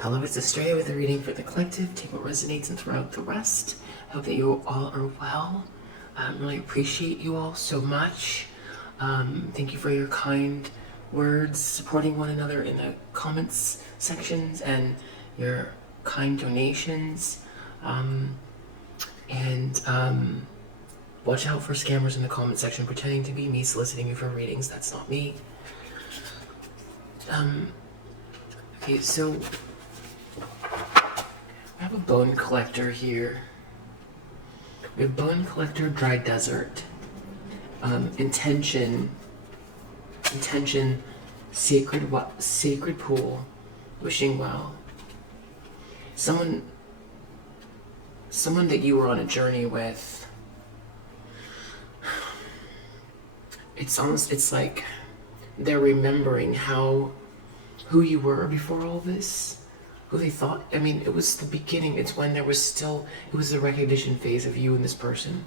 Hello, it's Estrella with a reading for the collective. Take what resonates and throw out the rest. I hope that you all are well. Really appreciate you all so much. Thank you for your kind words, supporting one another in the comments sections, and your kind donations. Watch out for scammers in the comment section pretending to be me soliciting you for readings. That's not me. Okay, so I have a bone collector here. We have bone collector, dry desert, intention, sacred pool, wishing well. Someone that you were on a journey with. It's like they're remembering who you were before all this. Who they thought, it was the beginning. It's when it was the recognition phase of you and this person.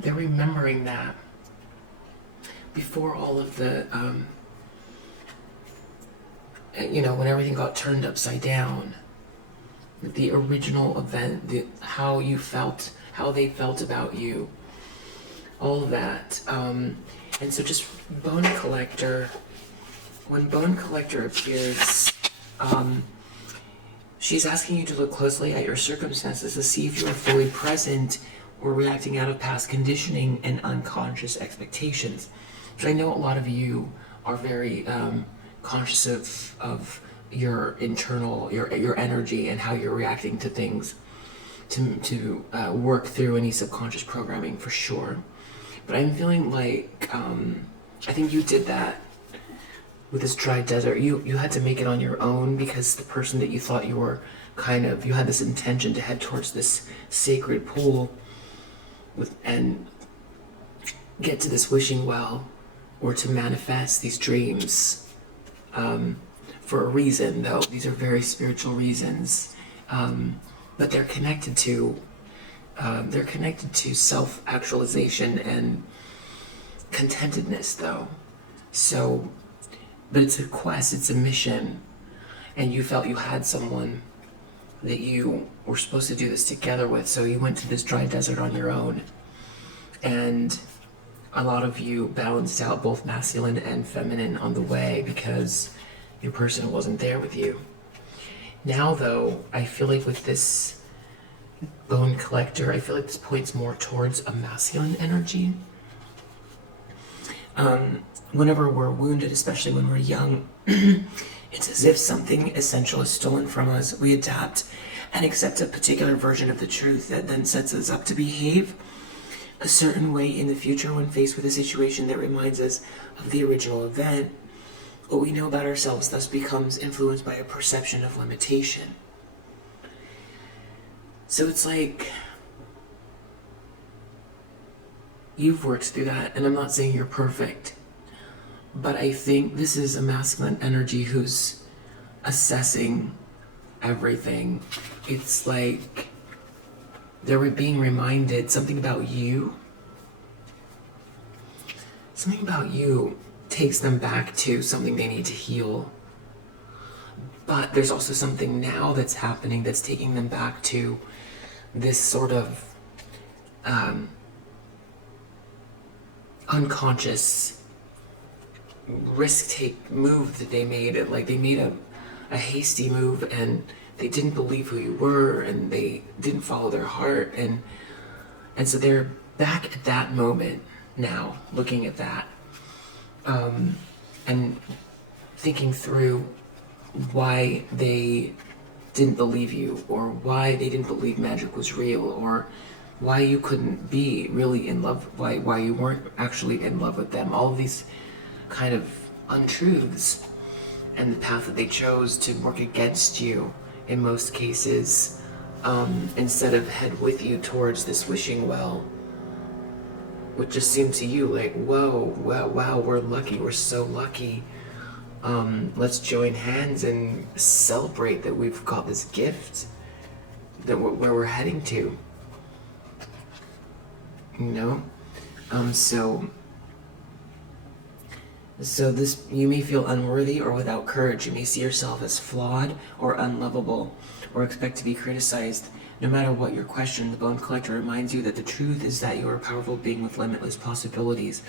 They're remembering that before all of the, when everything got turned upside down, the original event, how they felt about you, all of that. And so just Bone Collector, when Bone Collector appears, she's asking you to look closely at your circumstances to see if you are fully present or reacting out of past conditioning and unconscious expectations. So I know a lot of you are very conscious of your internal, your energy and how you're reacting to things to work through any subconscious programming for sure. But I'm feeling like, I think you did that with this dry desert. You had to make it on your own because the person that you thought you were you had this intention to head towards this sacred pool and get to this wishing well or to manifest these dreams for a reason, though. These are very spiritual reasons, but they're connected to self-actualization and contentedness, though. So, but it's a quest, it's a mission, and you felt you had someone that you were supposed to do this together with, so you went to this dry desert on your own. And a lot of you balanced out both masculine and feminine on the way because your person wasn't there with you. Now, though, I feel like with this Bone Collector, I feel like this points more towards a masculine energy. Whenever we're wounded, especially when we're young, it's as if something essential is stolen from us. We adapt and accept a particular version of the truth that then sets us up to behave a certain way in the future when faced with a situation that reminds us of the original event. What we know about ourselves thus becomes influenced by a perception of limitation. So it's like you've worked through that, and I'm not saying you're perfect, but I think this is a masculine energy who's assessing everything. It's like they're being reminded something about you takes them back to something they need to heal. But there's also something now that's happening that's taking them back to this sort of unconscious risk-take move that they made. Like they made a hasty move and they didn't believe who you were and they didn't follow their heart, and so they're back at that moment now, looking at that and thinking through why they didn't believe you, or why they didn't believe magic was real, or why you couldn't be really in love, why you weren't actually in love with them. All of these kind of untruths, and the path that they chose to work against you in most cases, instead of head with you towards this wishing well, which just seemed to you like, whoa, wow, we're lucky, we're so lucky. Let's join hands and celebrate that we've got this gift that where we're heading to. So So you may feel unworthy or without courage. You may see yourself as flawed or unlovable, or expect to be criticized. No matter what your question, the Bone Collector reminds you that the truth is that you are a powerful being with limitless possibilities.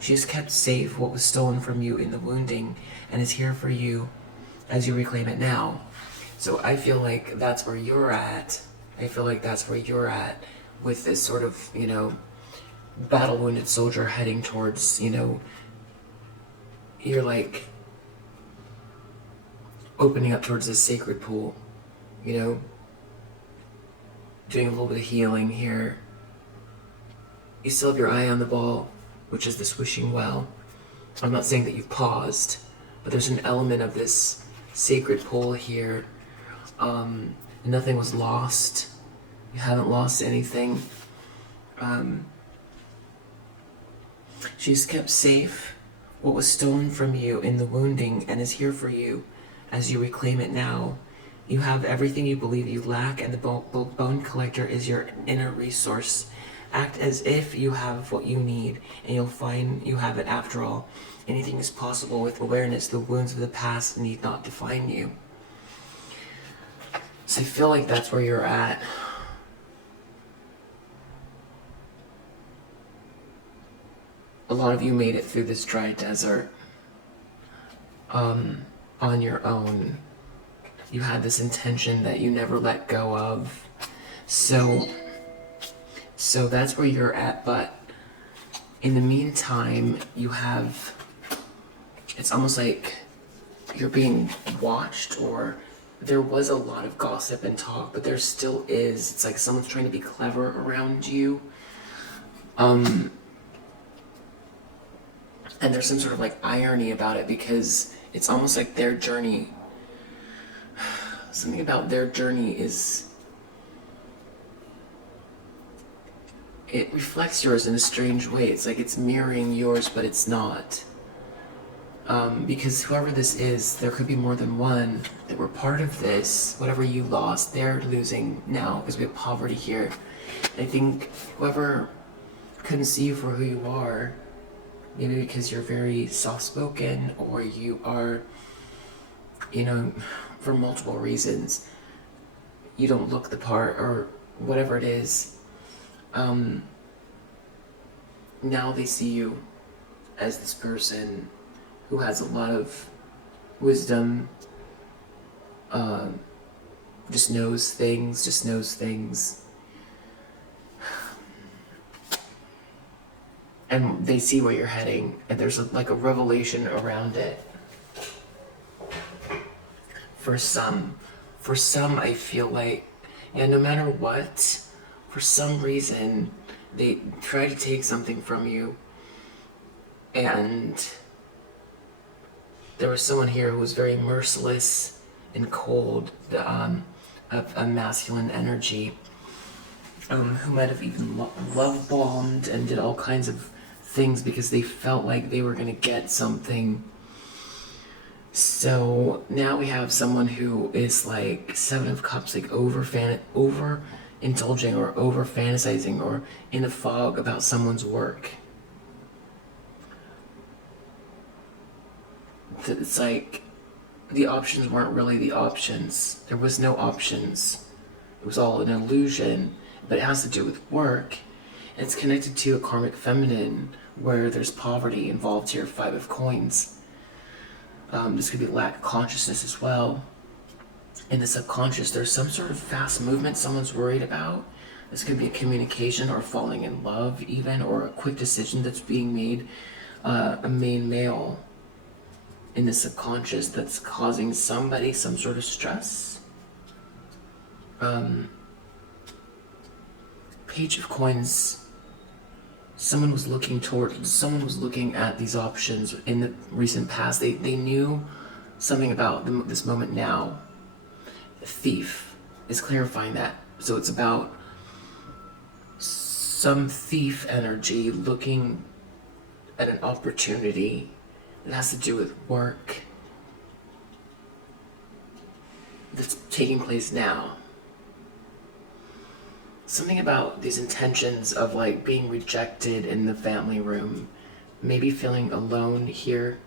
She has kept safe what was stolen from you in the wounding, and is here for you as you reclaim it now. So I feel like that's where you're at. I feel like that's where you're at with this sort of, battle wounded soldier heading towards, you're like opening up towards this sacred pool, doing a little bit of healing here. You still have your eye on the ball, which is this wishing well. I'm not saying that you've paused, but there's an element of this sacred pool here. And nothing was lost. You haven't lost anything. She's kept safe what was stolen from you in the wounding, and is here for you as you reclaim it now. You have everything you believe you lack, and the Bone Collector is your inner resource. Act as if you have what you need, and you'll find you have it after all. Anything is possible with awareness. The wounds of the past need not define you. So I feel like that's where you're at. A lot of you made it through this dry desert on your own. You had this intention that you never let go of. So that's where you're at, but in the meantime, it's almost like you're being watched, or there was a lot of gossip and talk, but there still is. It's like someone's trying to be clever around you. And there's some sort of like irony about it, because it's almost like their journey, something about their journey it reflects yours in a strange way. It's like it's mirroring yours, but it's not. Because whoever this is, there could be more than one that were part of this. Whatever you lost, they're losing now, because we have poverty here. I think whoever couldn't see you for who you are, maybe because you're very soft-spoken, or you are, for multiple reasons, you don't look the part, or whatever it is. Now they see you as this person who has a lot of wisdom, just knows things. And they see where you're heading, and there's like a revelation around it. For some, I feel like, no matter what, for some reason, they try to take something from you, and there was someone here who was very merciless and cold, of a masculine energy, who might have even love bombed and did all kinds of things because they felt like they were going to get something. So now we have someone who is like Seven of Cups, like over indulging or over fantasizing or in a fog about someone's work. It's like the options weren't really the options. There was no options. It was all an illusion, but it has to do with work. And it's connected to a karmic feminine where there's poverty involved here, Five of Coins. This could be lack of consciousness as well. In the subconscious, there's some sort of fast movement someone's worried about. This could be a communication or falling in love even, or a quick decision that's being made, a main male in the subconscious that's causing somebody some sort of stress. Page of Coins, someone was looking at these options in the recent past. They knew something about this moment now. The Thief is clarifying that. So it's about some thief energy looking at an opportunity that has to do with work that's taking place now. Something about these intentions of like being rejected in the family room, maybe feeling alone here.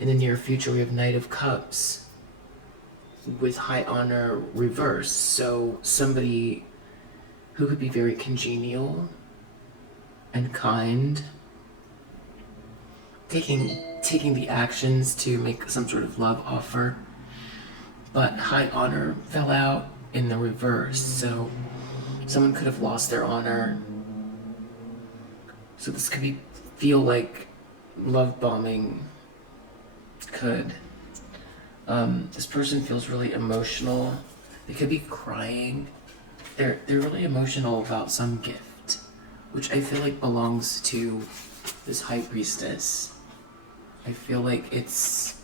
In the near future, we have Knight of Cups with High Honor reverse. So somebody who could be very congenial and kind, taking the actions to make some sort of love offer. But High Honor fell out in the reverse, so someone could have lost their honor. So this could feel like love bombing. Could. This person feels really emotional. They could be crying. They're really emotional about some gift, which I feel like belongs to this High Priestess. I feel like it's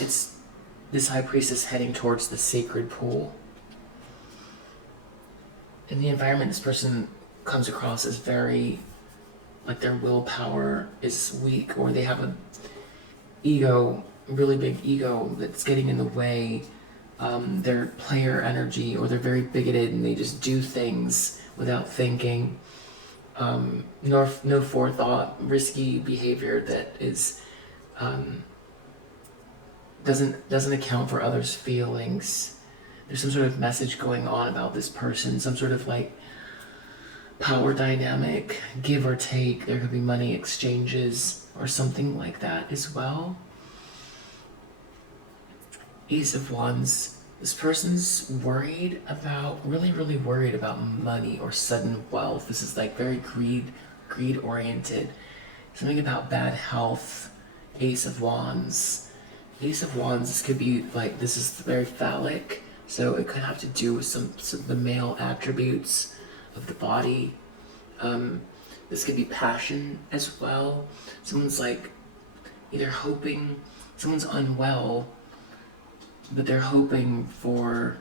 this High Priestess heading towards the sacred pool. In the environment, this person comes across as very, like their willpower is weak, or they have a really big ego that's getting in the way. Their player energy, or they're very bigoted and they just do things without thinking. No forethought, risky behavior that is doesn't account for others' feelings. There's some sort of message going on about this person, some sort of like power dynamic, give or take. There could be money exchanges or something like that as well. Ace of Wands. This person's really worried about money or sudden wealth. This is like very greed oriented. Something about bad health. Ace of Wands. Ace of Wands, this could be like, this is very phallic, so it could have to do with some of the male attributes of the body. This could be passion as well. Someone's like either hoping, someone's unwell, but they're hoping for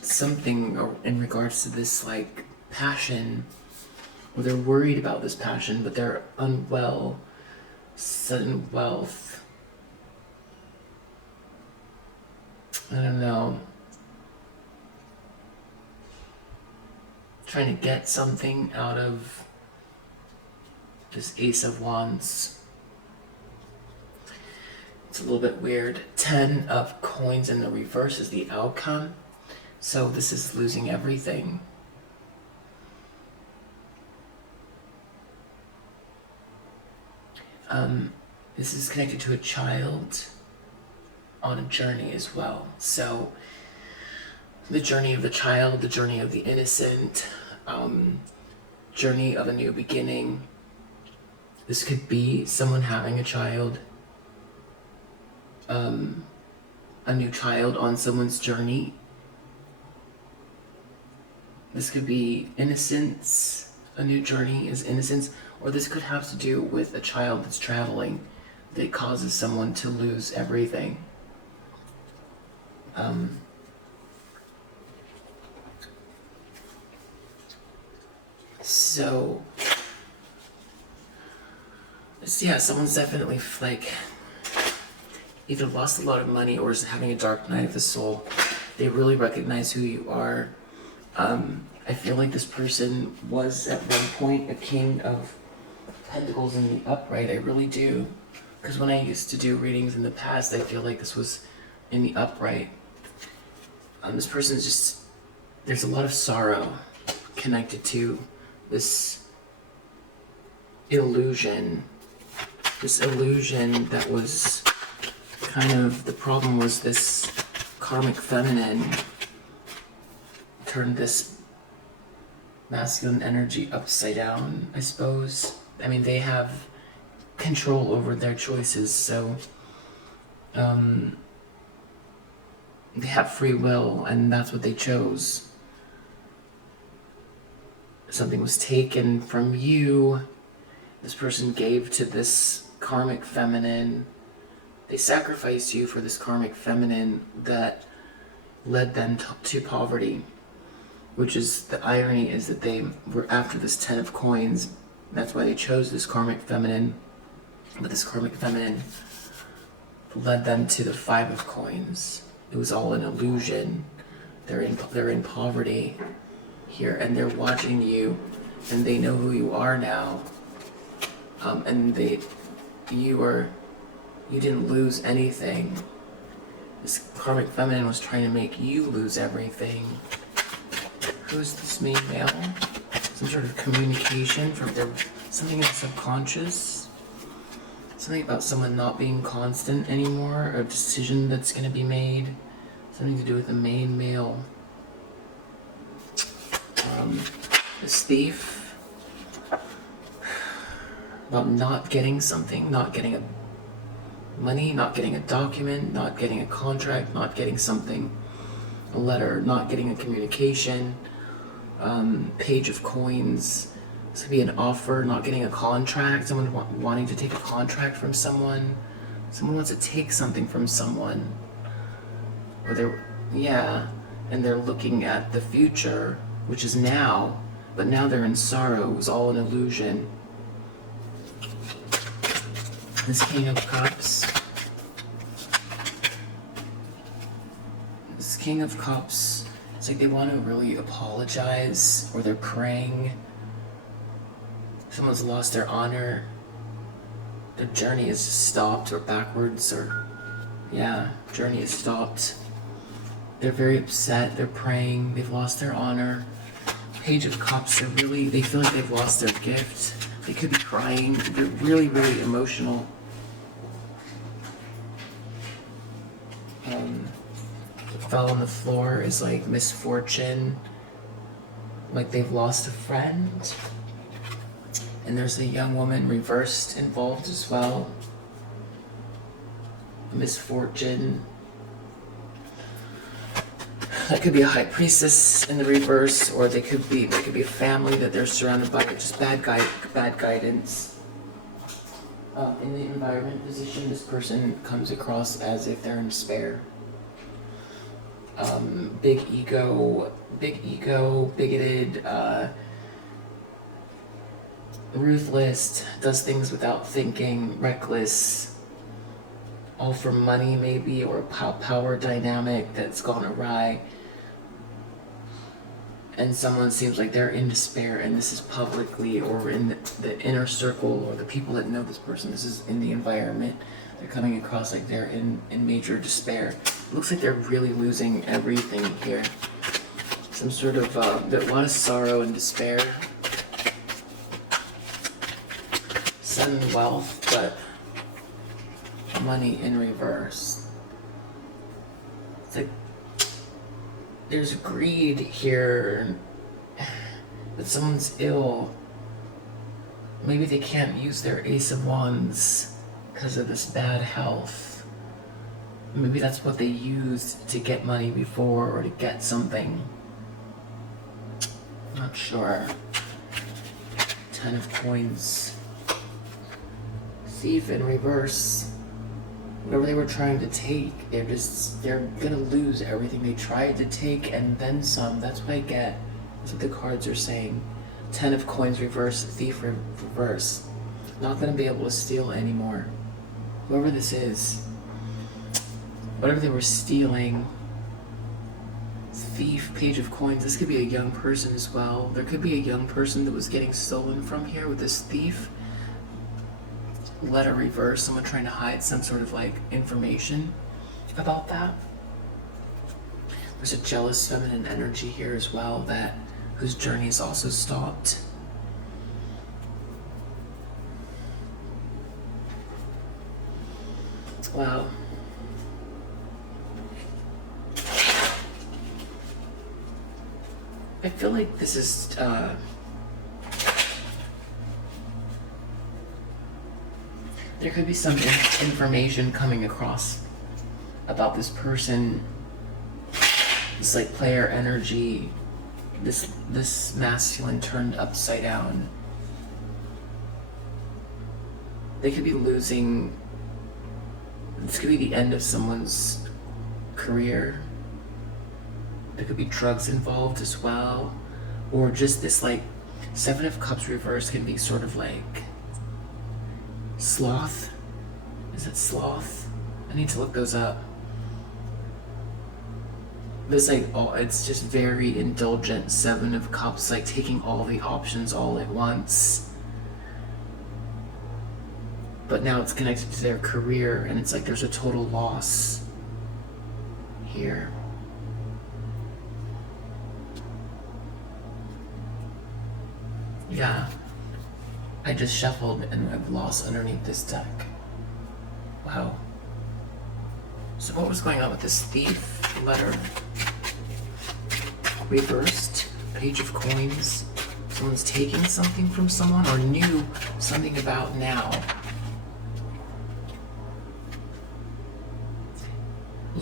something in regards to this like passion, or they're worried about this passion, but they're unwell. Sudden wealth. I don't know. Trying to get something out of this Ace of Wands. It's a little bit weird. 10 of Coins in the reverse is the outcome. So this is losing everything. This is connected to a child on a journey as well. So the journey of the child, the journey of the innocent, journey of a new beginning. This could be someone having a child, a new child on someone's journey. This could be innocence, a new journey is innocence, or this could have to do with a child that's traveling that causes someone to lose everything. So, yeah, someone's definitely like either lost a lot of money or is having a dark night of the soul. They really recognize who you are. I feel like this person was at one point a King of Pentacles in the upright. I really do. Because when I used to do readings in the past, I feel like this was in the upright. This person's just, there's a lot of sorrow connected to this illusion. This illusion that was kind of, the problem was this karmic feminine turned this masculine energy upside down, I suppose. I mean, they have control over their choices, so they have free will, and that's what they chose. Something was taken from you. This person gave to this karmic feminine. They sacrificed you for this karmic feminine that led them to poverty. Which is, the irony is that they were after this 10 of Coins. That's why they chose this karmic feminine. But this karmic feminine led them to the 5 of Coins. It was all an illusion. They're in poverty here, and they're watching you and they know who you are now. And you didn't lose anything. This karmic feminine was trying to make you lose everything. Who's this main male? Some sort of communication from something in the subconscious. Something about someone not being constant anymore, a decision that's going to be made. Something to do with the main male. This thief. About not getting something, not getting money, not getting a document, not getting a contract, not getting something, a letter, not getting a communication, page of coins. This could be an offer, not getting a contract, someone wanting to take a contract from someone. Someone wants to take something from someone. Or and they're looking at the future, which is now, but now they're in sorrow. It was all an illusion. This King of Cups. This King of Cups, it's like they want to really apologize, or they're praying. Someone's lost their honor. Their journey is stopped, or backwards, or journey is stopped. They're very upset, they're praying, they've lost their honor. Page of Cups, they feel like they've lost their gift. They could be crying, they're really, really emotional. Fell on the floor is like misfortune, like they've lost a friend. And there's a young woman reversed involved as well. Misfortune. That could be a high priestess in the reverse, or they could be a family that they're surrounded by, just bad guidance. In the environment position, this person comes across as if they're in despair. Big ego, bigoted, ruthless, does things without thinking, reckless, all for money maybe, or a power dynamic that's gone awry. And someone seems like they're in despair, and this is publicly, or in the inner circle, or the people that know this person. This is in the environment. They're coming across like they're in major despair. It looks like they're really losing everything here. Some sort of, a lot of sorrow and despair. Sudden wealth, but money in reverse. It's like there's greed here, that someone's ill. Maybe they can't use their Ace of Wands because of this bad health. Maybe that's what they used to get money before, or to get something. I'm not sure. 10 of Coins. Thief in reverse. Whatever they were trying to take, they're gonna lose everything they tried to take, and then some. That's what I get. That's what the cards are saying. 10 of Coins reverse, Thief reverse. Not gonna be able to steal anymore. Whoever this is, whatever they were stealing. Thief, Page of Coins. This could be a young person as well. There could be a young person that was getting stolen from here with this thief. Letter reverse, someone trying to hide some sort of like information about that. There's a jealous feminine energy here as well, whose journey is also stopped. Wow. I feel like this is there could be some information coming across about this person, this like player energy, this masculine turned upside down. They could be losing, this could be the end of someone's career. There could be drugs involved as well, or just this like 7 of Cups reverse can be sort of like sloth. Is it sloth? I need to look those up. This like, oh, it's just very indulgent. Seven of Cups, like taking all the options all at once. But now it's connected to their career, and it's like there's a total loss here. Yeah, I just shuffled and I've lost underneath this deck. Wow. So what was going on with this thief letter? Reversed, Page of Coins. Someone's taking something from someone or knew something about now.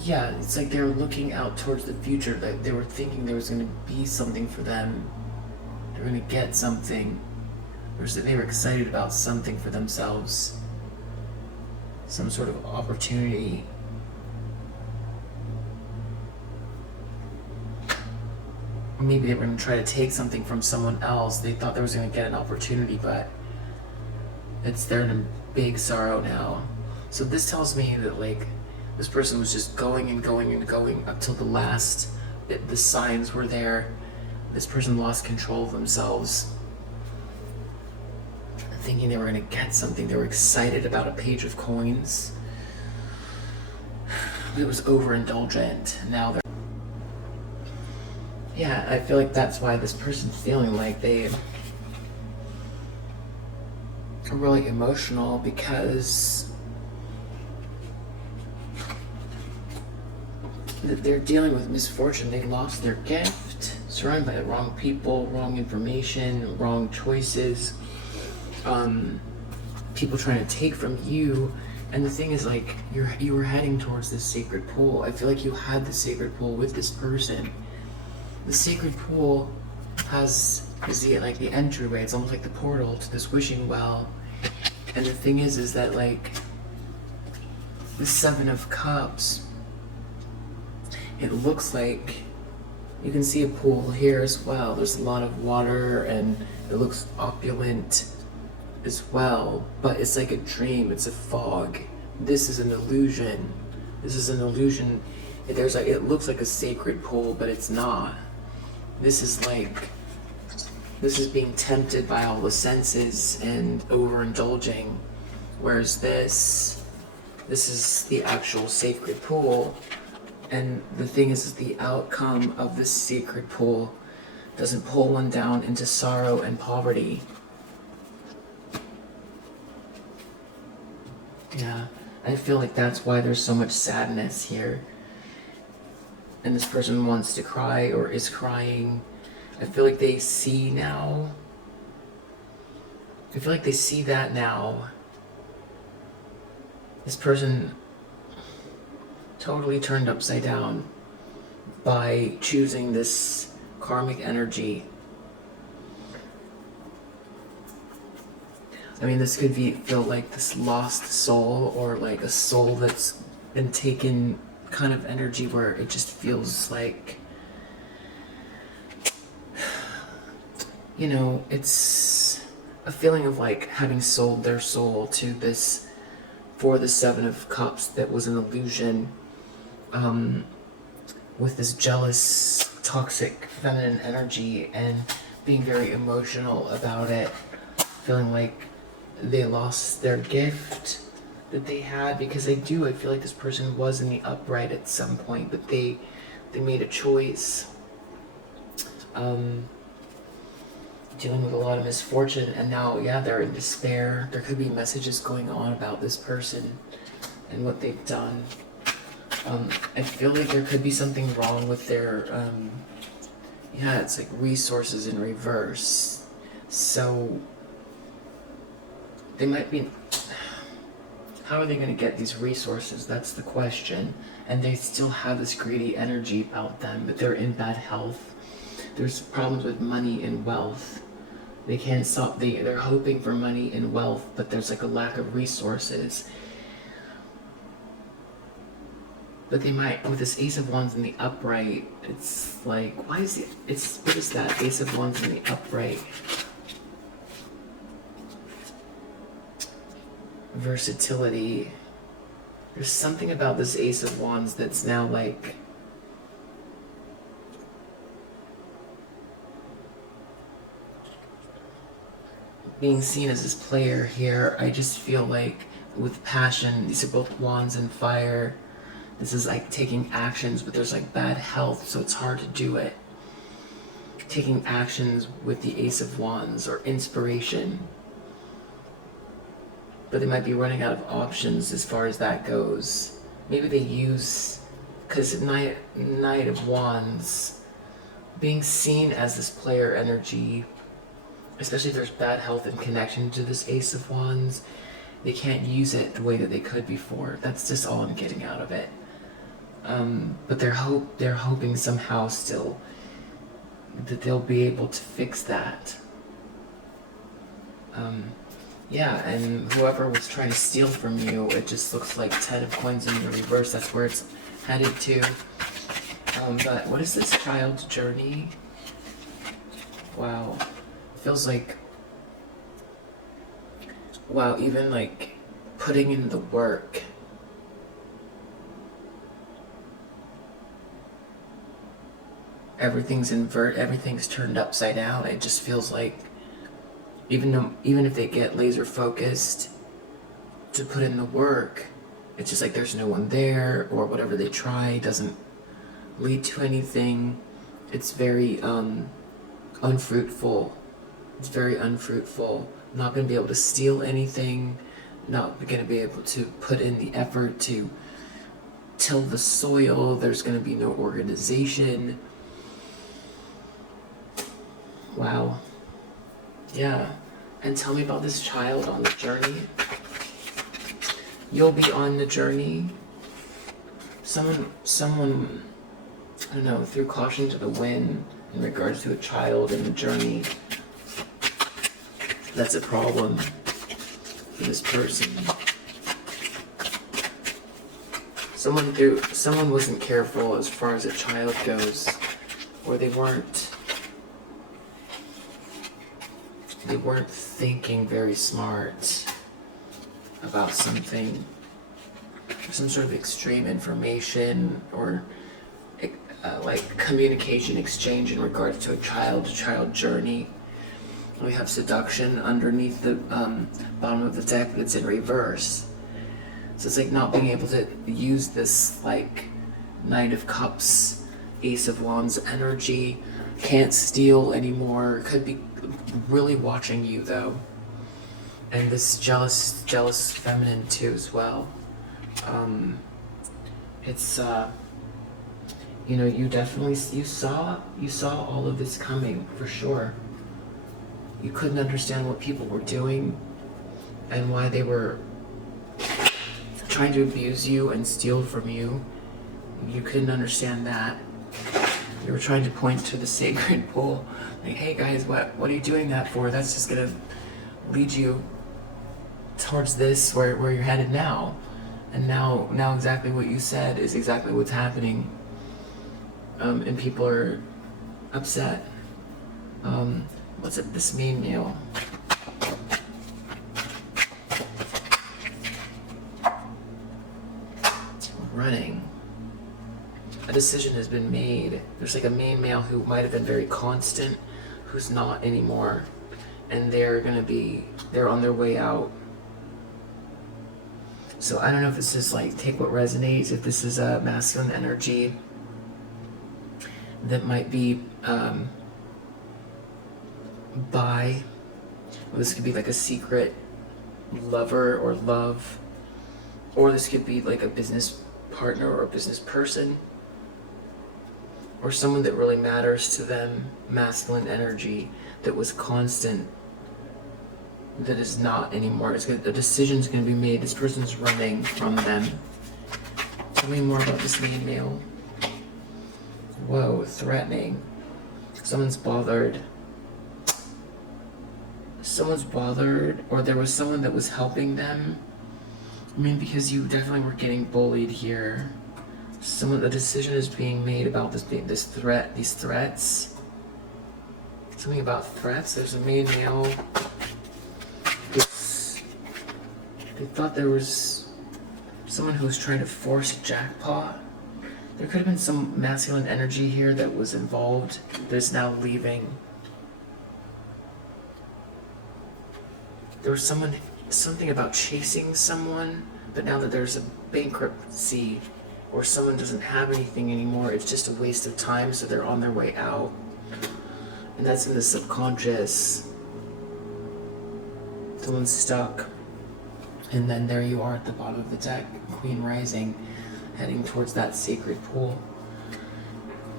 Yeah, it's like they were looking out towards the future. Like they were thinking there was going to be something for them. They were going to get something. Or they were excited about something for themselves. Some sort of opportunity. Or maybe they were going to try to take something from someone else. They thought they was going to get an opportunity, but they're in a big sorrow now. So this tells me that like this person was just going and going and going up till the last. The signs were there. This person lost control of themselves, thinking they were going to get something. They were excited about a Page of Coins. It was overindulgent. Now they're... Yeah, I feel like that's why this person's feeling like they are really emotional, because they're dealing with misfortune. They lost their gift, surrounded by the wrong people, wrong information, wrong choices, people trying to take from you. And the thing is, like, you were heading towards this sacred pool. I feel like you had the sacred pool with this person. The sacred pool is the entryway. It's almost like the portal to this wishing well. And the thing is that like the Seven of Cups, it looks like you can see a pool here as well. There's a lot of water and it looks opulent as well, but it's like a dream. It's a fog. This is an illusion. This is an illusion. It looks like a sacred pool, but it's not. This is being tempted by all the senses and overindulging, whereas this is the actual sacred pool. And the thing is the outcome of this sacred pool doesn't pull one down into sorrow and poverty. Yeah, I feel like that's why there's so much sadness here. And this person wants to cry or is crying. I feel like they see now. I feel like they see that now. This person totally turned upside down by choosing this karmic energy. I mean, this could feel like this lost soul, or like a soul that's been taken kind of energy where it just feels like, you know, it's a feeling of like having sold their soul to this, for the Seven of Cups that was an illusion, with this jealous, toxic, feminine energy, and being very emotional about it, feeling like they lost their gift that they had, because I feel like this person was in the upright at some point, but they made a choice, dealing with a lot of misfortune, and now, yeah, they're in despair. There could be messages going on about this person and what they've done. I feel like there could be something wrong with their, yeah, it's like resources in reverse. So they might be, how are they going to get these resources? That's the question. And they still have this greedy energy about them, but they're in bad health. There's problems with money and wealth. They can't stop, they're hoping for money and wealth, but there's like a lack of resources. But they might, with this Ace of Wands in the upright, it's like, what is that? Ace of Wands in the upright. Versatility. There's something about this Ace of Wands that's now like, being seen as this player here, I just feel like with passion, these are both wands and fire. This is like taking actions, but there's like bad health, so it's hard to do it. Taking actions with the Ace of Wands or inspiration. But they might be running out of options as far as that goes. Maybe they use, because Knight of Wands, being seen as this player energy, especially if there's bad health in connection to this Ace of Wands, they can't use it the way that they could before. That's just all I'm getting out of it. But they're hoping somehow still that they'll be able to fix that. Yeah, and whoever was trying to steal from you, it just looks like 10 of coins in the reverse. That's where it's headed to. But what is this child's journey? Wow. Feels like, wow, even like putting in the work. Everything's turned upside down. It just feels like even if they get laser focused to put in the work, it's just like there's no one there, or whatever they try doesn't lead to anything. It's very unfruitful. It's very unfruitful. Not going to be able to steal anything. Not going to be able to put in the effort to till the soil. There's going to be no organization. Wow. Yeah. And tell me about this child on the journey. You'll be on the journey. Someone, I don't know, threw caution to the wind in regards to a child and the journey. That's a problem for this person. Someone wasn't careful as far as a child goes, or they weren't thinking very smart about something, some sort of extreme information, or like communication exchange in regards to a child journey. We have seduction underneath the bottom of the deck, but it's in reverse. So it's like not being able to use this like Knight of Cups, Ace of Wands energy. Can't steal anymore. Could be really watching you though. And this jealous feminine too as well. It's you know, you saw all of this coming for sure. You couldn't understand what people were doing and why they were trying to abuse you and steal from you. You couldn't understand that. You were trying to point to the sacred pool, like, hey guys, what are you doing that for? That's just gonna lead you towards this where you're headed now. And now exactly what you said is exactly what's happening. And people are upset. What's it, this mean meal? Running. A decision has been made. There's like a main male who might have been very constant, who's not anymore. And they're on their way out. So I don't know if this is like, take what resonates, if this is a masculine energy that might be or this could be like a secret lover or love, or this could be like a business partner or a business person, or someone that really matters to them, masculine energy that was constant, that is not anymore. A decision's going to be made. This person's running from them. Tell me more about this main male. Whoa, threatening. Someone's bothered, or there was someone that was helping them. I mean, because you definitely were getting bullied here. The decision is being made about these threats. Something about threats. There's a main male. They thought there was someone who was trying to force a jackpot. There could have been some masculine energy here that was involved that's now leaving. There was something about chasing someone, but now that there's a bankruptcy or someone doesn't have anything anymore, it's just a waste of time, so they're on their way out. And that's in the subconscious. Someone's stuck. And then there you are at the bottom of the deck, Queen Rising, heading towards that sacred pool.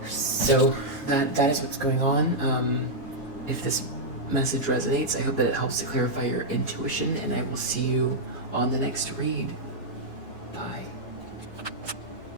So that is what's going on. If this message resonates, I hope that it helps to clarify your intuition, and I will see you on the next read. Bye.